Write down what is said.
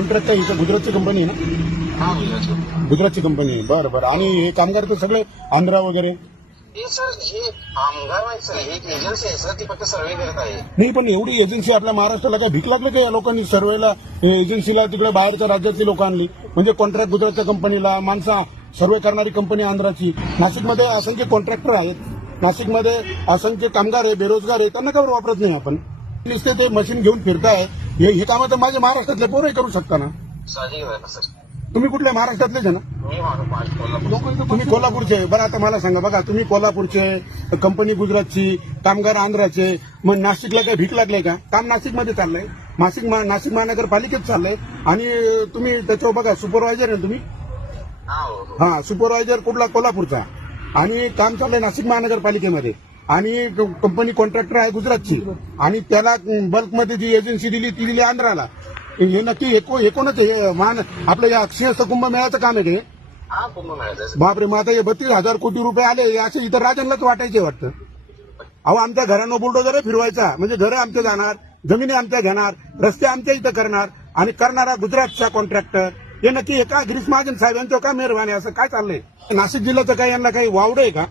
Contract आहे इथं गुजरातची कंपनी आहे ना? हा गुजरात. गुजरातची कंपनी आहे. बरं बरं. आणि हे कामगार तर सगळे आंध्रा वगैरे? हे सर हे कामगार नाही सर, ही एक एजन्सी आहे सर, ती फक्त सर्वे करत आहे. नाही, पण एवढी एजन्सी आपल्या महाराष्ट्राला काय भीक लागली का या लोकांनी सर्वेला एजन्सीला तिकडे बाहेरच्या राज्यातली लोक आणली? म्हणजे कॉन्ट्रॅक्ट गुजरातच्या कंपनीला, माणसा सर्वे करणारी कंपनी आंध्राची. नाशिकमध्ये असंख्य कॉन्ट्रॅक्टर आहेत, नाशिकमध्ये असंख्य कामगार आहे, बेरोजगार आहे, त्यांना का वापरत नाही आपण? नुसते ते मशीन घेऊन फिरताय. हे कामं तर माझे महाराष्ट्रातले पोरही करू शकता ना. साहजिक आहे ना सर. तुम्ही कुठल्या महाराष्ट्रातलेच आहे ना? मी कोल्हापूर. तुम्ही कोल्हापूरचे आहे. बरं, आता मला सांगा, बघा तुम्ही कोल्हापूरचे, कंपनी गुजरातची, कामगार आंध्राचे, मग नाशिकला काय भीक लागले का? काम नाशिकमध्ये चाललंय, नाशिक महानगरपालिकेत चाललंय. आणि तुम्ही त्याच्यावर बघा, सुपरवायझर आहे तुम्ही? हा, सुपरवायझर कुठला? कोल्हापूरचा. आणि काम चाललंय नाशिक महानगरपालिकेमध्ये. आणि कंपनी कॉन्ट्रॅक्टर आहे गुजरातची. आणि त्याला बल्कमध्ये जी एजन्सी दिली ती दिली आंध्राला. हे नक्की एकूणच आपलं या अक्षय कुंभमेळ्याचं काम आहे ते? हा कुंभमेळ्याचं. बापरे, मग आता हे 32,000 कोटी रुपये आले, असे इतर राज्यांनाच वाटायचे वाटतं. अहो, आमच्या घरांना बुलडोजर फिरवायचा म्हणजे घरं आमच्या जाणार, जमिनी आमच्या घेणार, रस्ते आमच्या इथं करणार, आणि करणारा गुजरातचा कॉन्ट्रॅक्टर. हे नक्की एका गिरीश महाजन साहेब यांच्यावर का मेहरबानी? असं काय चाललंय? नाशिक जिल्ह्याचं काय यांना काही वावडं आहे का?